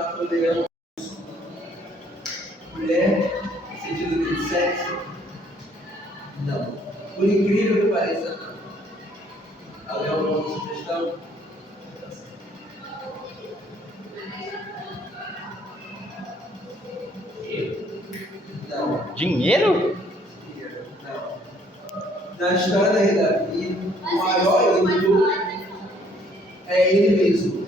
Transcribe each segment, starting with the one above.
matou leão. Mulher, no sentido de sexo? Não. Por incrível que pareça, não. Alguém alguma sugestão? Não. Dinheiro? Não. Na história da Davi, o maior ídolo é ele mesmo.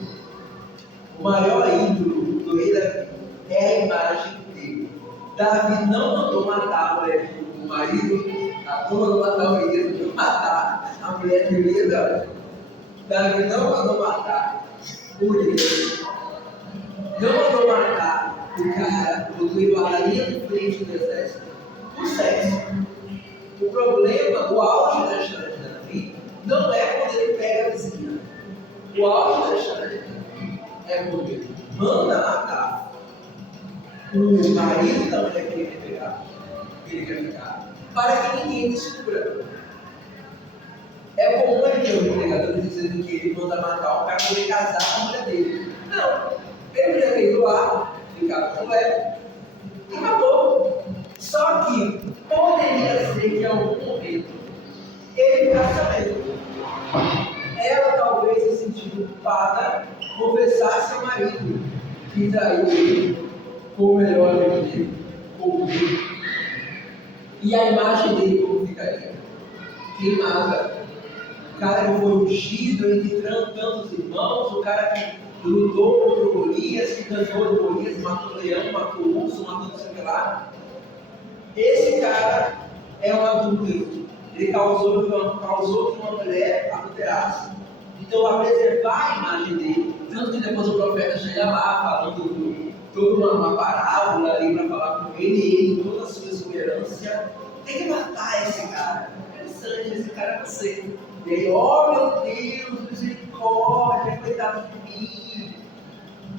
O maior ídolo do rei Davi é a imagem dele. Davi não mandou matar a mulher do marido, a turma não matar o marido, mandou matar a mulher do líder. Davi não mandou matar o líder. Não mandou matar o cara, botou ele lá na linha de frente do exército. O sexo. O problema, o auge da história de Davi, não é quando ele pega a vizinha. O auge da história de Davi é quando ele manda matar o marido da mulher que ele quer pegar, que ele quer ficar, para que ninguém descubra. É comum ele ter um pregador dizendo que ele manda matar o cara para ele casar com a mulher dele. Não. Ele podia ter ido lá, ficar com ela e acabou. Só que poderia ser que em algum momento ele ficasse sabendo. Ela talvez se sentindo culpada, confessasse ao marido que traiu ele com o melhor amigo dele, com o dele. E a imagem dele como ficaria? Queimada. O cara que foi ungido entre tantos irmãos, o cara que lutou contra o Golias, que ganhou o Golias, matou o leão, matou o urso, matou não sei o que lá. Esse cara é um adúltero. Ele causou que uma mulher adulterasse. Então, a preservar a imagem dele, tanto que depois o profeta chega lá, falando toda uma parábola ali para falar com ele, toda a sua exuberância, tem que matar esse cara. Interessante, esse cara é você. E aí, oh meu Deus, misericórdia, coitado de mim.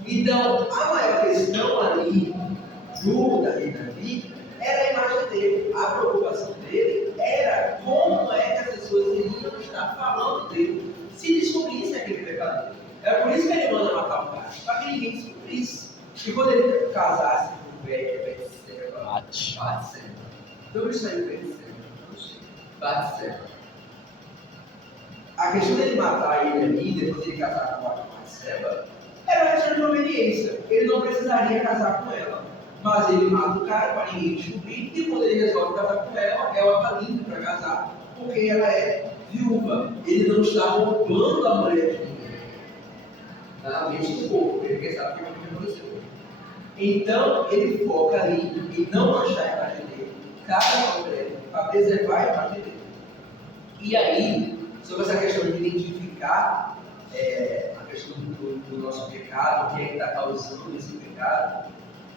Então, a maior questão ali do Davi era a imagem dele. A preocupação dele era como é que as pessoas iriam estar falando dele se descobrissem aquele pecado. É por isso que ele manda matar o cara, para que ninguém descobrisse. E quando ele casasse com o velho, Batseba. Então isso aí, Batseba. A questão dele matar ele ali, depois ele casar com a Batseba, era uma questão de obediência. Ele não precisaria casar com ela. Mas ele mata o cara para ninguém descobrir, e quando ele resolve casar com ela está livre para casar, porque ela é viúva. Ele não está roubando a mulher de ninguém. Na mente do corpo, ele quer saber o que aconteceu. Então, ele foca ali em não manchar a imagem dele, casa com a mulher, para preservar a imagem dele. E aí, sobre essa questão de identificar a questão do nosso pecado, quem é que está causando esse pecado,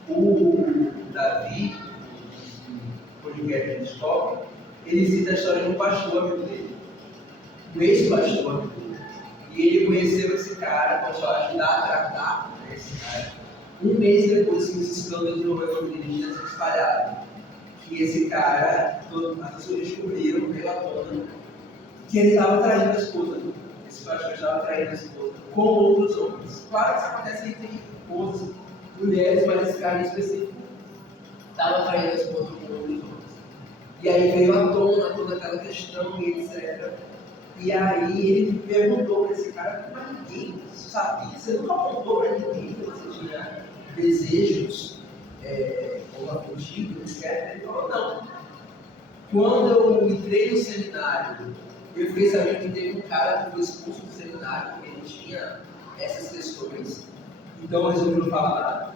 o Davi, o podcast que descobre, ele cita a história de um pastor amigo dele, um ex-pastor amigo dele. E ele conheceu esse cara, começou a ajudar a tratar esse cara. Um mês depois que esse escândalo de homogeneidade se espalharam, que esse cara, as pessoas descobriram, relatando, que ele estava traindo a esposa. Esse pastor estava traindo a esposa com outros homens. Claro que isso acontece entre esposas, mulheres, mas esse cara em específico estava traindo a esposa com outros homens. E aí veio à tona toda aquela questão e etc. E aí ele perguntou para esse cara, mas ninguém sabia, você nunca contou para ninguém que você tinha desejos afetivos, etc. Ele falou, não. Quando eu entrei no seminário, eu fiquei sabendo que teve um cara que foi expulso do seminário porque ele tinha essas questões. Então eu resolvi não falar nada.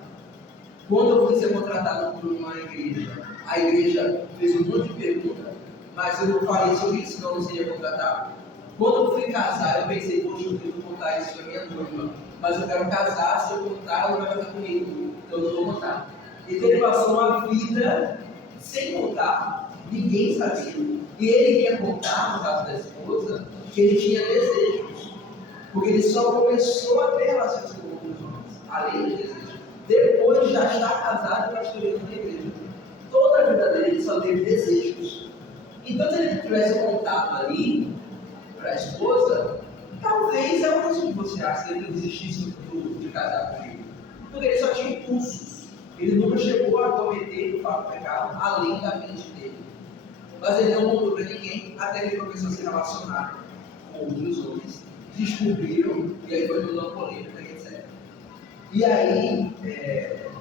Quando eu fui ser contratado por uma igreja, a igreja fez um monte de perguntas, mas eu não falei sobre isso, senão eu não seria contratado. Quando eu fui casar, eu pensei, poxa, eu devo contar isso para minha noiva, mas eu quero casar, se eu contar, ela vai casar comigo, então eu não vou contar. Então ele passou uma vida sem contar, ninguém sabia. E ele ia contar, no caso da esposa, que ele tinha desejos, porque ele só começou a ter relações com outros homens, além de desejos, depois de já estar casado e pastoreando na igreja. Toda a vida dele ele só teve desejos. Então, se ele tivesse contado ali para a esposa, talvez ela não se divorciasse, ele desistisse de casar com ele. Porque ele só tinha impulsos. Ele nunca chegou a cometer o fato pecado além da mente dele. Mas ele não contou para ninguém até ele começou a se relacionar com outros homens. Descobriram, e aí foi toda uma polêmica, etc. E aí,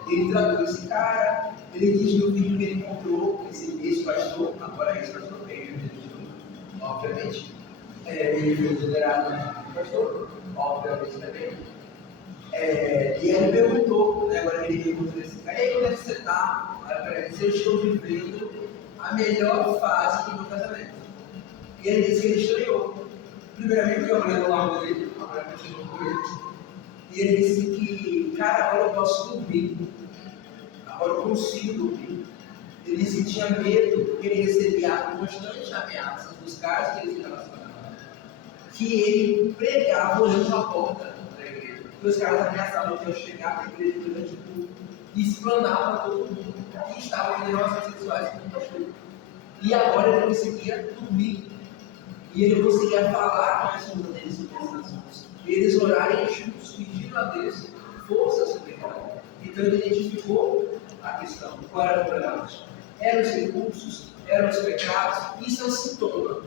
ele tratou esse cara, ele disse que o vídeo que ele comprou, esse pastor, agora esse pastor, obviamente, ele foi considerado pastor, obviamente também. E ele perguntou, né, agora ele perguntou esse cara, e aí, como é que você está? Se eu estou vivendo a melhor fase do meu casamento. E ele disse que ele estranhou. Primeiramente, porque a mulher do lado dele, a mulher continuou com ele. E ele disse que, cara, agora eu posso dormir. Agora eu consigo dormir. Ele disse que tinha medo, porque ele recebia constantes ameaças dos caras que ele se relacionava. Que ele pregava olhando na porta da igreja. E os caras ameaçavam que eu chegar na igreja durante o culto e explanava para todo mundo que estava em relações sexuais com o pastor. E agora ele conseguia dormir. E ele conseguia falar com a esposa dele sobre esses assuntos. E eles orarem juntos, pedindo a Deus força sobre ela. Então ele identificou a questão. Qual era o problema? Eram os recursos, eram os pecados. Isso é um sintoma.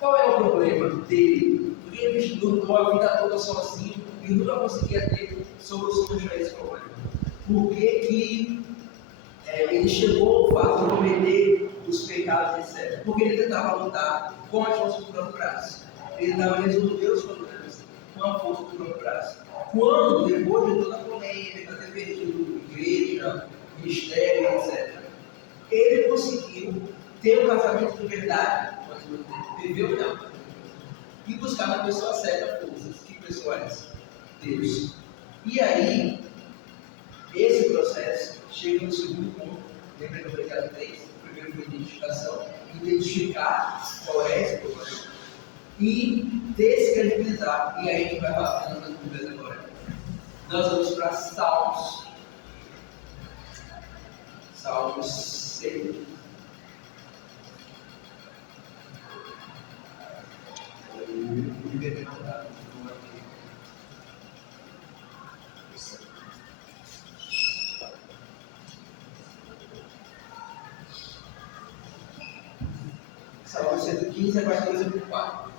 Qual é o problema dele? Porque ele lutou a vida toda sozinho e nunca conseguia ter soluções para esse problema. Por que ele chegou ao fato de cometer os pecados, etc. Porque ele tentava lutar com a força do próprio braço. Ele tentava resolver os problemas com a força do próprio braço. Quando, depois de toda a polêmica, ter perdido igreja, ministério, etc., ele conseguiu ter um casamento de verdade, viveu não, e buscar na pessoa certa forças. Que pessoa é essa? Deus. E aí, esse processo chega no segundo ponto. Lembra que eu falei que era 3? O primeiro foi identificação, identificar qual é esse problema e descredibilizar. E aí a gente vai falar das dúvidas agora. Nós vamos para Salmos. Salmos 6. Salmo 115, a partir do 4.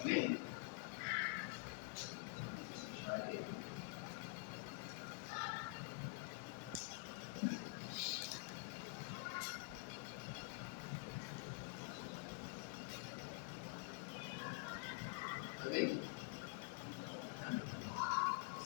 Amém? Amém?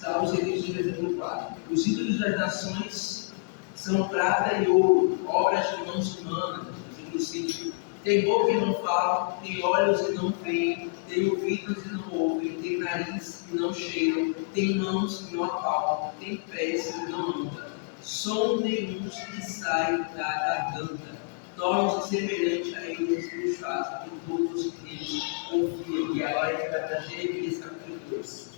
Salmo 115, versículo 4. Os ídolos das nações são prata e ouro, obras de mãos humanas. Versículo 5. Tem boca e não falam, tem olhos e não veem, tem ouvidos e não ouvem, tem nariz e não cheiram, tem mãos e não apalpam, tem pés e não andam. Som nenhum que sai da garganta, torna-se semelhante a eles que os fazem, e todos eles confiam. E agora a gente vai para Jeremias capítulo 2.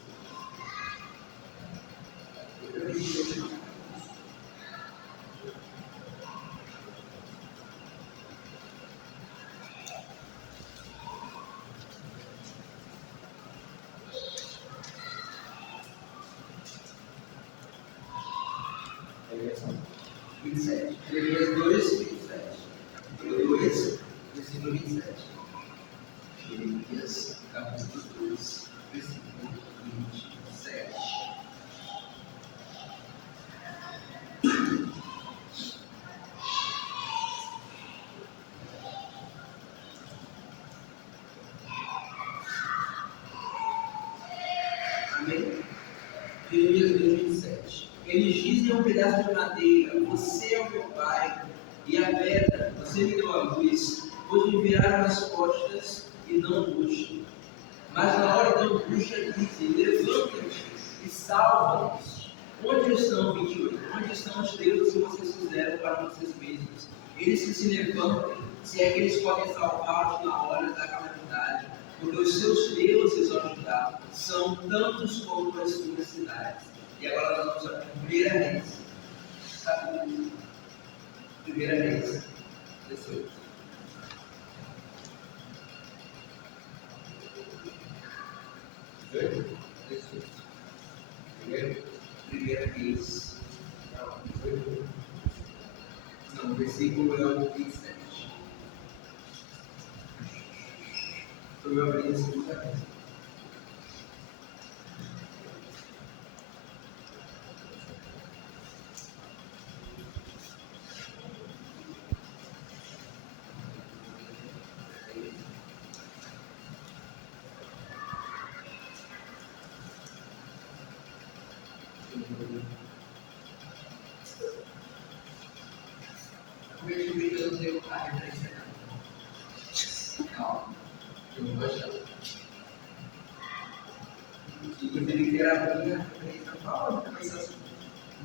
Jeremias 2, 27. Capítulo 2, versículo 27. Jeremias, capítulo 2, versículo 27. Amém? Jeremias 2, 27. Eles dizem a um pedaço de madeira: você é o meu pai, e a pedra, você me deu a luz, pois me viraram as costas e não angústia. Mas na hora da angústia dizem: levanta-te e salva-nos. Onde estão, 28? Onde estão os deuses que vocês fizeram para vocês mesmos? Eles que se levantem, se é que eles podem salvar-nos na hora da calamidade, porque os seus deuses, ó Judá, são tantos como as suas cidades. E agora nós vamos para 1 Reis, capítulo 1 Reis 18. Primeira Reis. Não, o versículo é o 27. Foi eu abrir a segunda vez.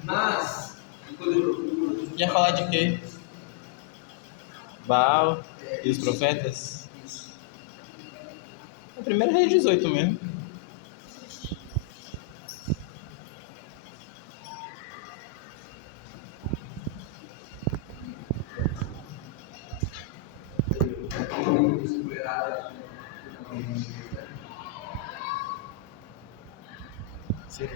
Mas, quando eu procuro. Ia falar de quê? Baal e os profetas? É 1 Reis 18 mesmo. Sim.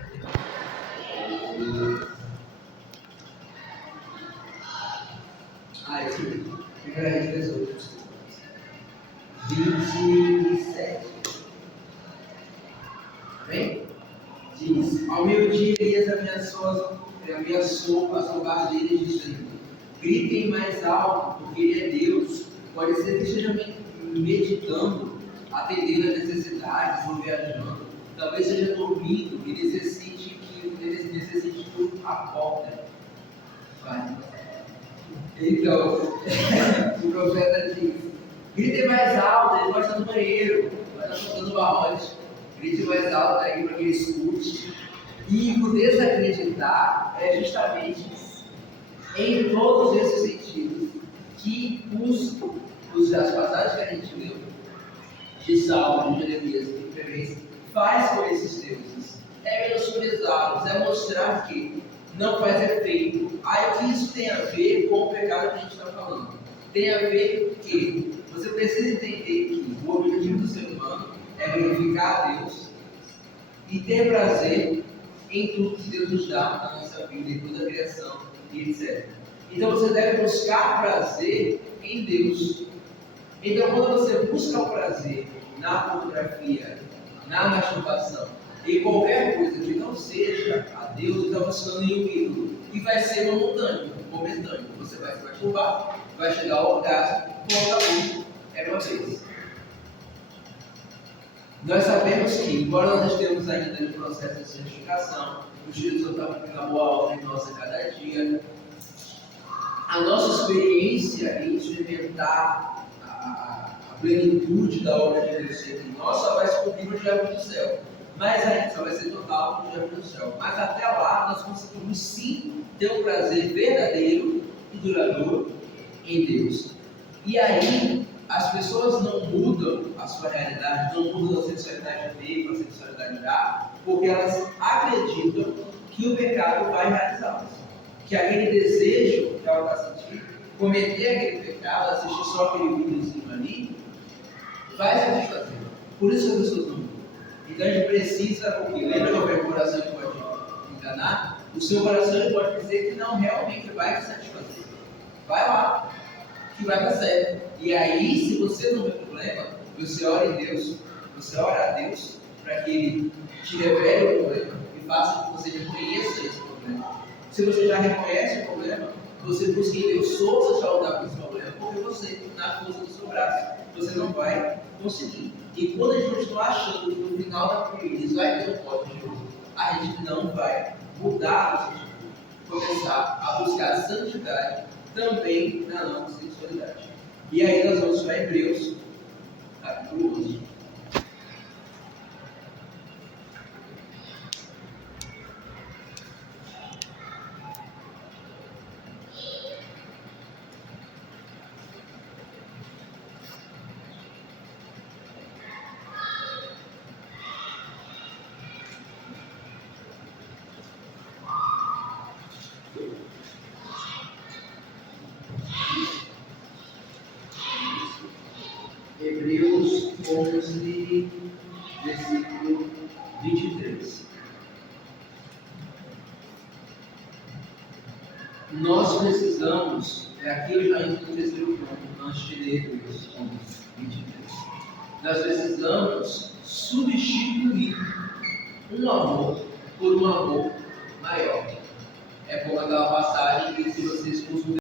Esse 1 Reis 18, 27. Amém? Diz: ao meio-dia, Elias ameaçou as bombardeiras, dizendo: gritem mais alto, porque ele é Deus. Pode ser que esteja meditando, atendendo às necessidades, ou viajando. Talvez esteja dormindo e necessite que a porta. Vai. Então, o profeta diz: grite mais alto, ele pode estar no banheiro, pode estar soltando barrote. Grite mais alto aí para que ele escute. E o desacreditar é justamente em todos esses sentidos que as passagens que a gente leu, de Salmo, de Jeremias, de Referência, faz com esses deuses. É menosprezá-los, é mostrar que não faz efeito. Aí o que isso tem a ver com o pecado que a gente está falando? Tem a ver que você precisa entender que o objetivo do ser humano é glorificar a Deus e ter prazer em tudo que Deus nos dá na nossa vida, em toda a criação e etc. Então você deve buscar prazer em Deus. Então quando você busca o prazer na pornografia, na masturbação, em qualquer coisa que não seja a Deus, está buscando em um ídolo. E vai ser momentâneo. Você vai se masturbar, vai chegar ao orgasmo, acabou. É uma vez. Nós sabemos que, embora nós estejamos ainda no processo de santificação, o Espírito Santo está fazendo uma boa obra em nós a cada dia, a nossa experiência em experimentar a plenitude da obra de Deus em nós só vai se cumprir no diabo do céu. Mas ainda só vai ser total no diabo do céu. Mas até lá nós conseguimos sim ter um prazer verdadeiro e duradouro em Deus. E aí, as pessoas não mudam a sua realidade, não mudam a sexualidade B para a sexualidade A, porque elas acreditam que o pecado vai realizá-las. Que aquele desejo que ela está sentindo, cometer aquele pecado, assistir só aquele videozinho ali, vai se satisfazer. Por isso as pessoas não mudam. Então a gente precisa, porque lembra que o coração pode enganar? O seu coração pode dizer que não, realmente vai se satisfazer. Vai lá, que vai dar certo. E aí, se você não vê problema, você ora em Deus, você ora a Deus para que Ele te revele o problema e faça com que você reconheça esse problema. Se você já reconhece o problema, você busca em Deus força para lutar com esse problema, porque você, na força do seu braço, você não vai conseguir. E quando a gente continuar achando que no final da corrida isso vai ter um pote de ouro, a gente não vai mudar o sentido, começar a buscar a santidade também na nossa sexualidade. E aí nós vamos para Hebreus, capítulo 11. Hebreus 11, versículo 23. Nós precisamos, aqui eu já entro no terceiro ponto, antes de ler os pontos 23. Nós precisamos substituir um amor por um amor maior. É como aquela passagem que, se vocês consultarem,